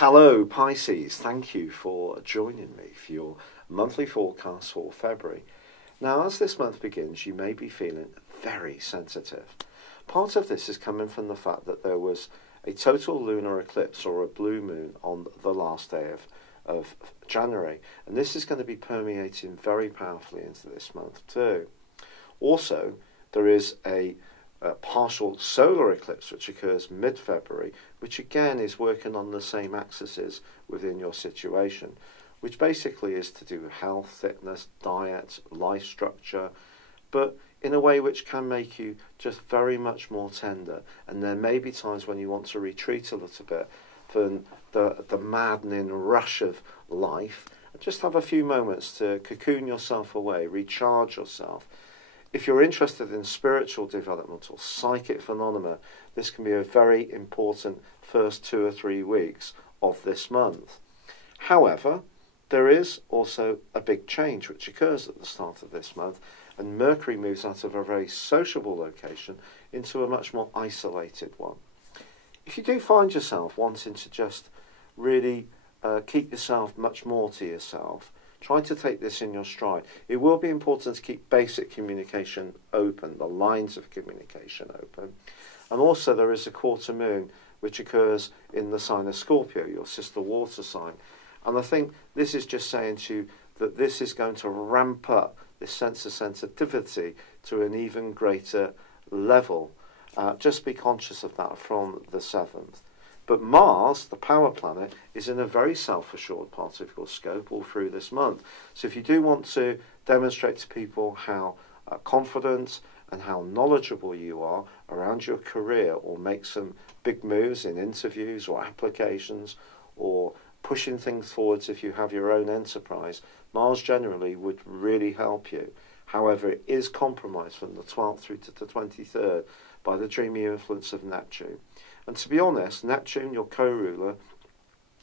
Hello Pisces, thank you for joining me for your monthly forecast for February. Now as this month begins you may be feeling very sensitive. Part of this is coming from the fact that there was a total lunar eclipse or a blue moon on the last day of January, and this is going to be permeating very powerfully into this month too. Also there is a partial solar eclipse which occurs mid-February, which again is working on the same axes within your situation, which basically is to do with health, fitness, diet, life structure, but in a way which can make you just very much more tender. And there may be times when you want to retreat a little bit from the maddening rush of life and just have a few moments to cocoon yourself away, recharge yourself. If you're interested in spiritual development or psychic phenomena, this can be a very important first 2 or 3 weeks of this month. However, there is also a big change which occurs at the start of this month, and Mercury moves out of a very sociable location into a much more isolated one. If you do find yourself wanting to just really keep yourself much more to yourself, try to take this in your stride. It will be important to keep basic communication open, the lines of communication open. And also there is a quarter moon which occurs in the sign of Scorpio, your sister water sign. And I think this is just saying to you that this is going to ramp up this sense of sensitivity to an even greater level. Just be conscious of that from the 7th. But Mars, the power planet, is in a very self-assured part of your scope all through this month. So if you do want to demonstrate to people how confident and how knowledgeable you are around your career, or make some big moves in interviews or applications, or pushing things forwards if you have your own enterprise, Mars generally would really help you. However, it is compromised from the 12th through to the 23rd by the dreamy influence of Neptune. And to be honest, Neptune, your co-ruler,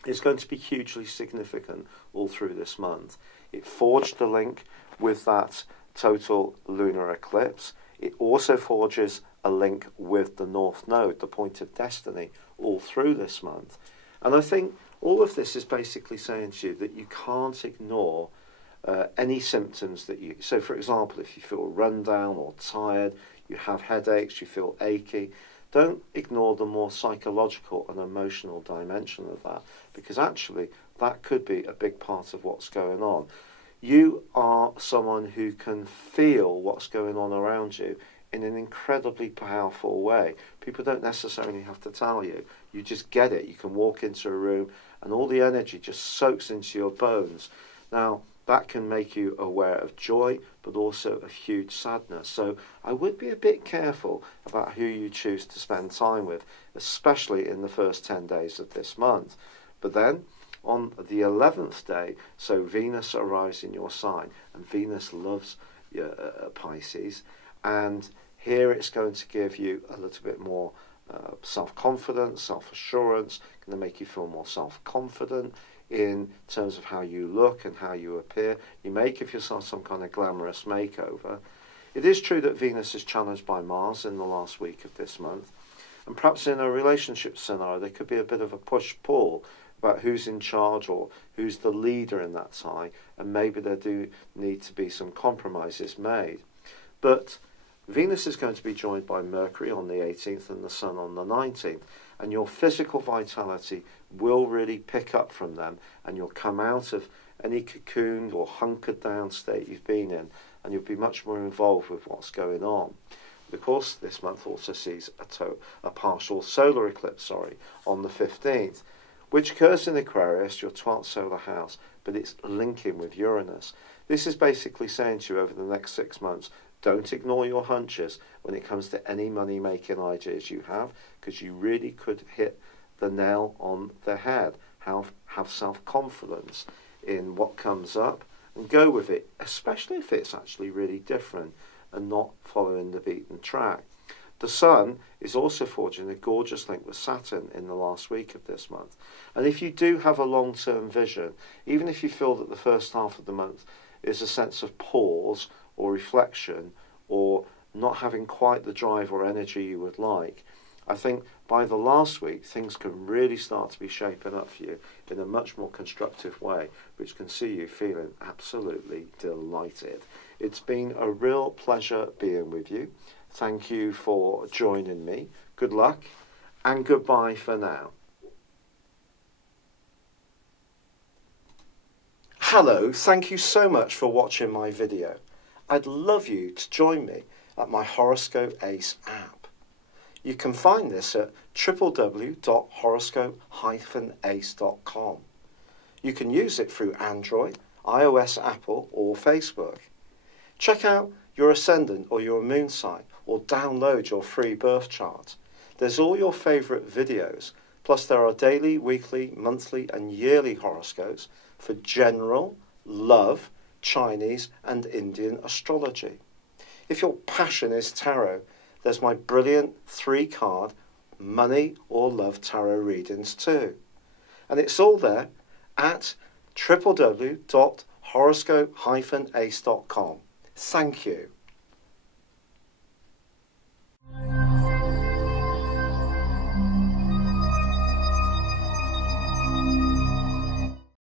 is going to be hugely significant all through this month. It forged a link with that total lunar eclipse. It also forges a link with the North Node, the point of destiny, all through this month. And I think all of this is basically saying to you that you can't ignore any symptoms that you... So, for example, if you feel run down or tired, you have headaches, you feel achy, don't ignore the more psychological and emotional dimension of that, because actually that could be a big part of what's going on. You are someone who can feel what's going on around you in an incredibly powerful way. People don't necessarily have to tell you. You just get it. You can walk into a room and all the energy just soaks into your bones. Now, that can make you aware of joy, but also of huge sadness. So I would be a bit careful about who you choose to spend time with, especially in the first 10 days of this month. But then, on the 11th day, so Venus arrives in your sign, and Venus loves Pisces, and here it's going to give you a little bit more self-confidence, self-assurance, going to make you feel more self-confident in terms of how you look and how you appear. You may give yourself some kind of glamorous makeover. It is true that Venus is challenged by Mars in the last week of this month, and perhaps in a relationship scenario there could be a bit of a push-pull about who's in charge or who's the leader in that tie, and maybe there do need to be some compromises made. But Venus is going to be joined by Mercury on the 18th and the Sun on the 19th, and your physical vitality will really pick up from them, and you'll come out of any cocooned or hunkered down state you've been in, and you'll be much more involved with what's going on. Of course, this month also sees a partial solar eclipse, on the 15th, which occurs in Aquarius, your 12th solar house, but it's linking with Uranus. This is basically saying to you over the next 6 months, don't ignore your hunches when it comes to any money-making ideas you have, because you really could hit the nail on the head. Have self-confidence in what comes up and go with it, especially if it's actually really different and not following the beaten track. The Sun is also forging a gorgeous link with Saturn in the last week of this month. And if you do have a long-term vision, even if you feel that the first half of the month is a sense of pause or reflection or not having quite the drive or energy you would like, I think by the last week, things can really start to be shaping up for you in a much more constructive way, which can see you feeling absolutely delighted. It's been a real pleasure being with you. Thank you for joining me. Good luck and goodbye for now. Hello, thank you so much for watching my video. I'd love you to join me at my Horoscope Ace app. You can find this at www.horoscope-ace.com. You can use it through Android, iOS, Apple or Facebook. Check out your ascendant or your moon sign or download your free birth chart. There's all your favourite videos, plus there are daily, weekly, monthly and yearly horoscopes for general, love, Chinese and Indian astrology. If your passion is tarot, there's my brilliant 3-card money or love tarot readings too. And it's all there at www.horoscope-ace.com. Thank you.